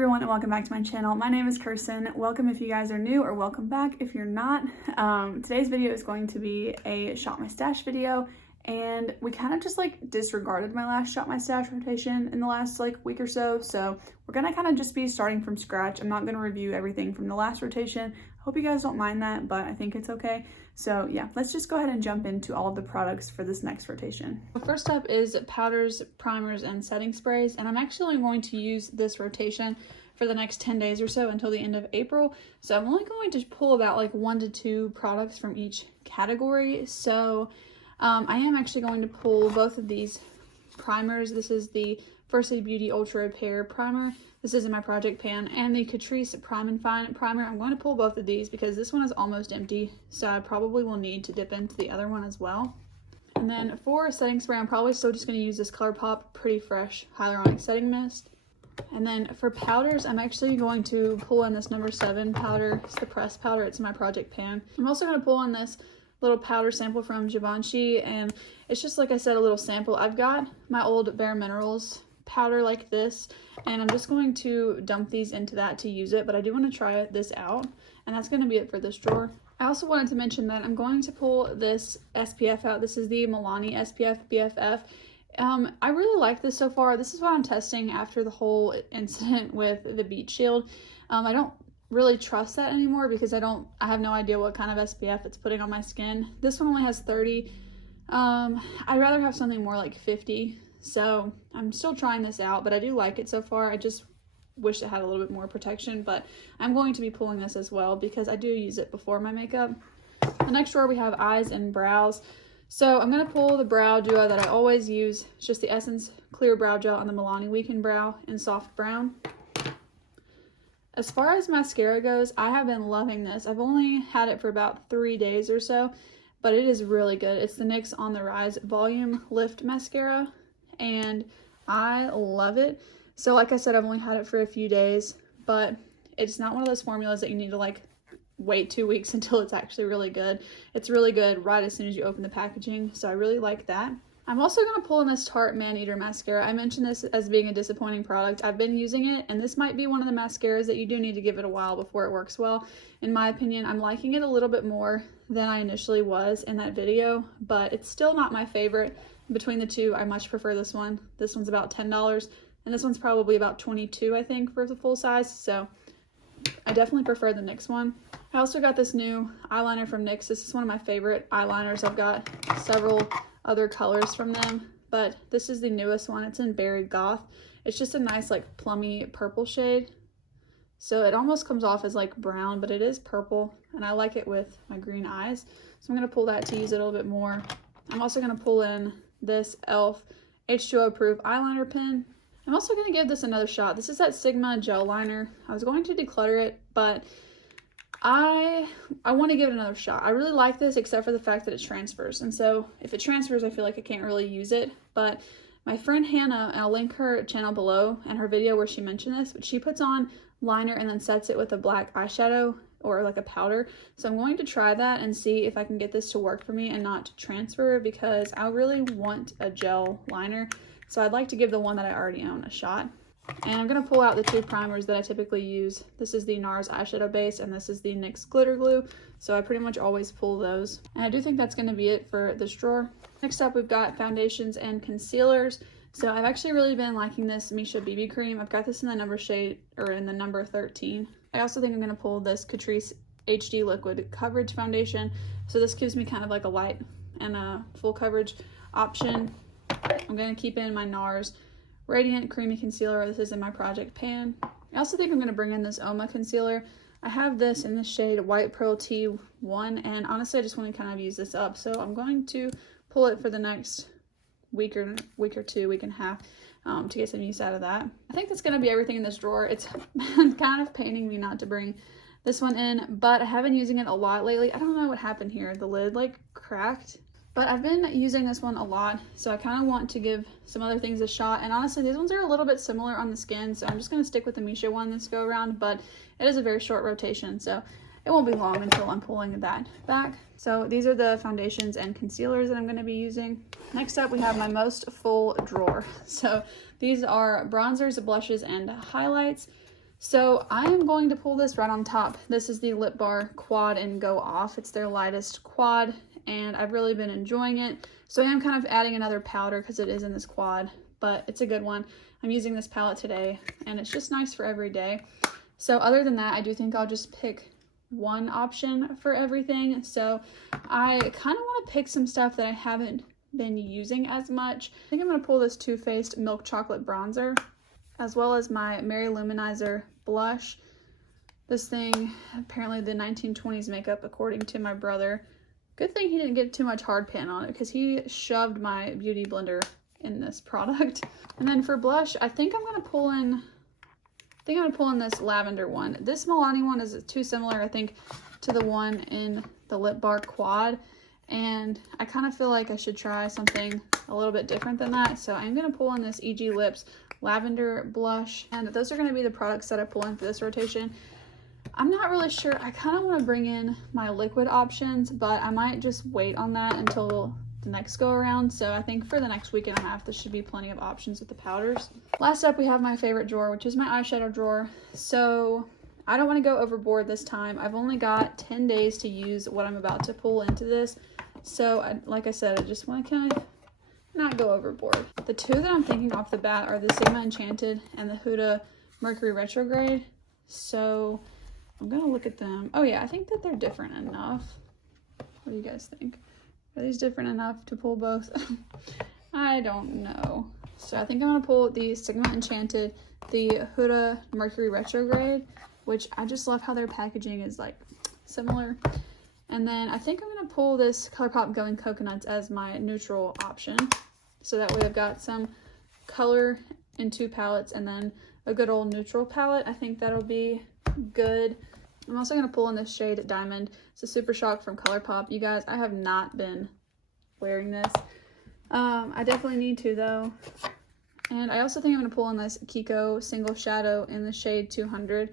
everyone and welcome back to my channel. My name is Kirsten. Welcome if you guys are new, or welcome back if you're not. Today's video is going to be a Shop My Stash video, and we kind of just like disregarded my last Shop My Stash rotation in the last week or so. So we're gonna kind of just be starting from scratch. I'm not gonna review everything from the last rotation. I hope you guys don't mind that, but I think it's okay. So yeah, let's just go ahead and jump into all of the products for this next rotation. First up is powders, primers, and setting sprays, and I'm actually going to use this rotation for the next 10 days or so until the end of April. So I'm only going to pull about like 1 to 2 products from each category. So I am actually going to pull both of these primers. This is the First Aid Beauty Ultra Repair Primer. This is in my project pan, and the Catrice Prime and Fine Primer. I'm going to pull both of these because this one is almost empty, so I probably will need to dip into the other one as well. And then for setting spray, I'm probably still just going to use this ColourPop Pretty Fresh Hyaluronic Setting Mist. And then for powders, I'm actually going to pull in this number 7 powder. It's the pressed powder. It's in my project pan. I'm also going to pull in this little powder sample from Givenchy, and it's just, like I said, a little sample. I've got my old Bare Minerals powder like this, and I'm just going to dump these into that to use it, but I do want to try this out, and that's going to be it for this drawer. I also wanted to mention that I'm going to pull this SPF out. This is the Milani Spf Bff. I really like this so far. This is what I'm testing after the whole incident with the beach shield. I don't really trust that anymore because I have no idea what kind of SPF it's putting on my skin. This one only has 30. I'd rather have something more like 50. So I'm still trying this out, but I do like it so far. I just wish it had a little bit more protection, but I'm going to be pulling this as well because I do use it before my makeup. The next drawer we have eyes and brows. So I'm going to pull the brow duo that I always use. It's just the Essence Clear Brow Gel on the Milani Weekend Brow in Soft Brown. As far as mascara goes, I have been loving this. I've only had it for about 3 days or so, but it is really good. It's the NYX On The Rise Volume Lift Mascara, and I love it. So like I said, I've only had it for a few days, but it's not one of those formulas that you need to like wait 2 weeks until it's actually really good. It's really good right as soon as you open the packaging, so I really like that. I'm also going to pull in this Tarte Man Eater Mascara. I mentioned this as being a disappointing product. I've been using it, and this might be one of the mascaras that you do need to give it a while before it works well. In my opinion, I'm liking it a little bit more than I initially was in that video, but it's still not my favorite. Between the two, I much prefer this one. This one's about $10, and this one's probably about $22, I think, for the full size, so I definitely prefer the NYX one. I also got this new eyeliner from NYX. This is one of my favorite eyeliners. I've got several other colors from them, but this is the newest one. It's in Berry Goth. It's just a nice like plummy purple shade, so it almost comes off as like brown, but it is purple, and I like it with my green eyes, so I'm going to pull that to use it a little bit more. I'm also going to pull in this e.l.f. H2o Proof Eyeliner Pen. I'm also going to give this another shot. This is that Sigma gel liner. I was going to declutter it, but I want to give it another shot. I really like this, except for the fact that it transfers, and so if it transfers, I feel like I can't really use it. But my friend Hannah, and I'll link her channel below and her video where she mentioned this, but she puts on liner and then sets it with a black eyeshadow or like a powder. So I'm going to try that and see if I can get this to work for me and not transfer, because I really want a gel liner. So I'd like to give the one that I already own a shot. And I'm going to pull out the 2 primers that I typically use. This is the NARS eyeshadow base, and this is the NYX glitter glue. So I pretty much always pull those. And I do think that's going to be it for this drawer. Next up, we've got foundations and concealers. So I've actually really been liking this Misha BB cream. I've got this in the number shade, or in the number 13. I also think I'm going to pull this Catrice HD Liquid Coverage Foundation. So this gives me kind of like a light and a full coverage option. I'm going to keep in my NARS Radiant Creamy Concealer. This is in my project pan. I also think I'm going to bring in this Oma concealer. I have this in the shade White Pearl T1, and honestly I just want to kind of use this up. So I'm going to pull it for the next week or two, week and a half, to get some use out of that. I think that's going to be everything in this drawer. It's kind of paining me not to bring this one in, but I have been using it a lot lately. I don't know what happened here. The lid like cracked. But I've been using this one a lot, so I kind of want to give some other things a shot. And honestly, these ones are a little bit similar on the skin, so I'm just going to stick with the Misha one this go around. But it is a very short rotation, so it won't be long until I'm pulling that back. So these are the foundations and concealers that I'm going to be using. Next up, we have my most full drawer. So these are bronzers, blushes, and highlights. So I am going to pull this right on top. This is the Lip Bar Quad and Go Off. It's their lightest quad, and I've really been enjoying it. So I am kind of adding another powder because it is in this quad, but it's a good one. I'm using this palette today, and it's just nice for every day. So other than that, I do think I'll just pick one option for everything. So I kind of want to pick some stuff that I haven't been using as much. I think I'm going to pull this Too Faced Milk Chocolate Bronzer, as well as my Mary Luminizer blush. This thing, apparently the 1920s makeup according to my brother. Good thing he didn't get too much hard pan on it because he shoved my beauty blender in this product. And then for blush, I think I'm going to pull in this lavender one. This Milani one is too similar, I think, to the one in the Lip Bar Quad. And I kind of feel like I should try something a little bit different than that. So I'm going to pull in this EG Lips lavender blush. And those are going to be the products that I pull in for this rotation. I'm not really sure. I kind of want to bring in my liquid options, but I might just wait on that until the next go around. So I think for the next week and a half, there should be plenty of options with the powders. Last up, we have my favorite drawer, which is my eyeshadow drawer. So I don't want to go overboard this time. I've only got 10 days to use what I'm about to pull into this. So like I said, I just want to kind of not go overboard. The two that I'm thinking off the bat are the Sigma Enchanted and the Huda Mercury Retrograde. So I'm going to look at them. Oh yeah, I think that they're different enough. What do you guys think? Are these different enough to pull both? I don't know. So I think I'm going to pull the Sigma Enchanted, the Huda Mercury Retrograde, which I just love how their packaging is like similar. And then I think I'm going to pull this ColourPop Going Coconuts as my neutral option. So that way I've got some color in two palettes and then a good old neutral palette. I think that'll be good. I'm also going to pull in this shade Diamond. It's a Super Shock from ColourPop. You guys, I have not been wearing this. I definitely need to though. And I also think I'm going to pull in this Kiko Single Shadow in the shade 200.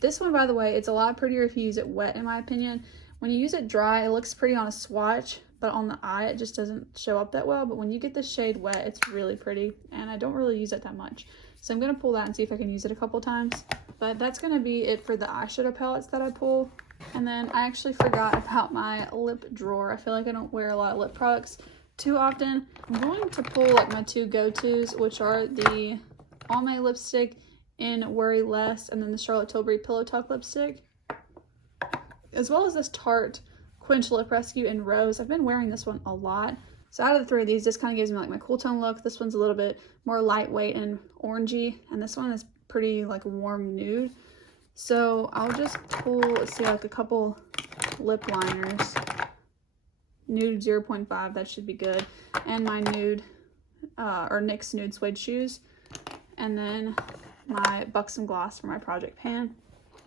This one, by the way, it's a lot prettier if you use it wet, in my opinion. When you use it dry, it looks pretty on a swatch, but on the eye, it just doesn't show up that well. But when you get the shade wet, it's really pretty, and I don't really use it that much. So I'm going to pull that and see if I can use it a couple times. But that's going to be it for the eyeshadow palettes that I pull. And then I actually forgot about my lip drawer. I feel like I don't wear a lot of lip products too often. I'm going to pull like my two go-tos, which are the Almay lipstick in Worry Less and then the Charlotte Tilbury Pillow Talk lipstick, as well as this Tarte Quench Lip Rescue in Rose. I've been wearing this one a lot. So out of the three of these, this kind of gives me like my cool tone look. This one's a little bit more lightweight and orangey, and this one is pretty like warm nude. So I'll just pull, let's see, like a couple lip liners. Nude 0.5, that should be good. And my nude, or NYX Nude Suede shoes. And then my Buxom Gloss for my project pan.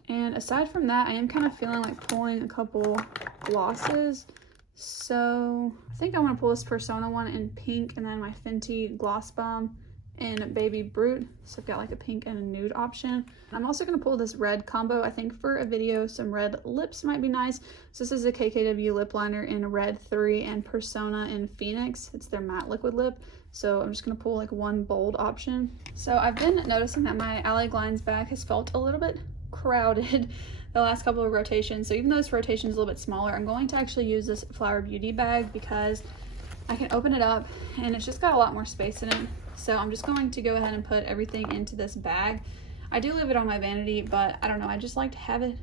And aside from that, I am kind of feeling like pulling a couple glosses. So I think I want to pull this Persona one in pink and then my Fenty Gloss Bomb in Baby Brute. So I've got like a pink and a nude option. I'm also going to pull this red combo. I think for a video, some red lips might be nice. So this is a KKW lip liner in Red 3 and Persona in Phoenix. It's their matte liquid lip. So I'm just going to pull like one bold option. So I've been noticing that my Alleg Lines bag has felt a little bit crowded the last couple of rotations. So even though this rotation is a little bit smaller, I'm going to actually use this Flower Beauty bag because I can open it up and it's just got a lot more space in it. So I'm just going to go ahead and put everything into this bag. I do leave it on my vanity, but I don't know, I just like to have it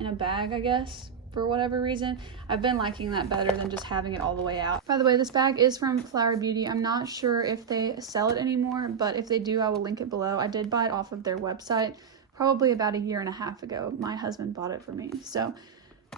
in a bag, I guess, for whatever reason. I've been liking that better than just having it all the way out. By the way, this bag is from Flower Beauty. I'm not sure if they sell it anymore, but if they do, I will link it below. I did buy it off of their website probably about a year and a half ago. My husband bought it for me. So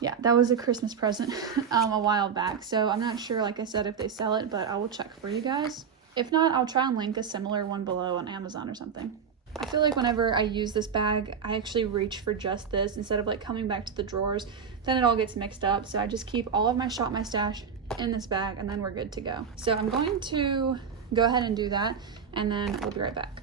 yeah, that was a Christmas present a while back. So I'm not sure, like I said, if they sell it, but I will check for you guys. If not, I'll try and link a similar one below on Amazon or something. I feel like whenever I use this bag, I actually reach for just this instead of like coming back to the drawers. Then it all gets mixed up. So I just keep all of my Shop My Stash in this bag and then we're good to go. So I'm going to go ahead and do that and then we'll be right back.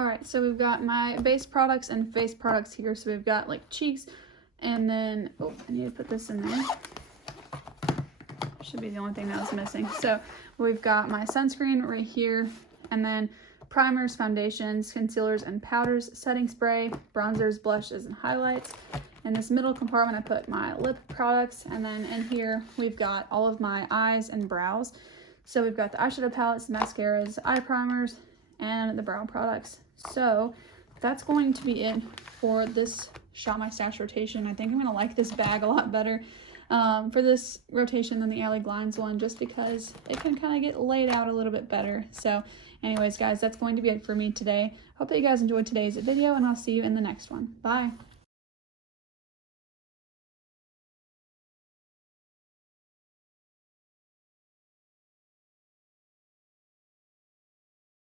Alright, so we've got my base products and face products here. So we've got like cheeks, and then, oh, I need to put this in there. Should be the only thing that was missing. So we've got my sunscreen right here, and then primers, foundations, concealers, and powders, setting spray, bronzers, blushes, and highlights. In this middle compartment, I put my lip products, and then in here, we've got all of my eyes and brows. So we've got the eyeshadow palettes, mascaras, eye primers, and the brow products. So that's going to be it for this Shop My Stash rotation. I think I'm gonna like this bag a lot better for this rotation than the Alley Glines one, just because it can kind of get laid out a little bit better. So anyways, guys, that's going to be it for me today. Hope that you guys enjoyed today's video, and I'll see you in the next one. Bye.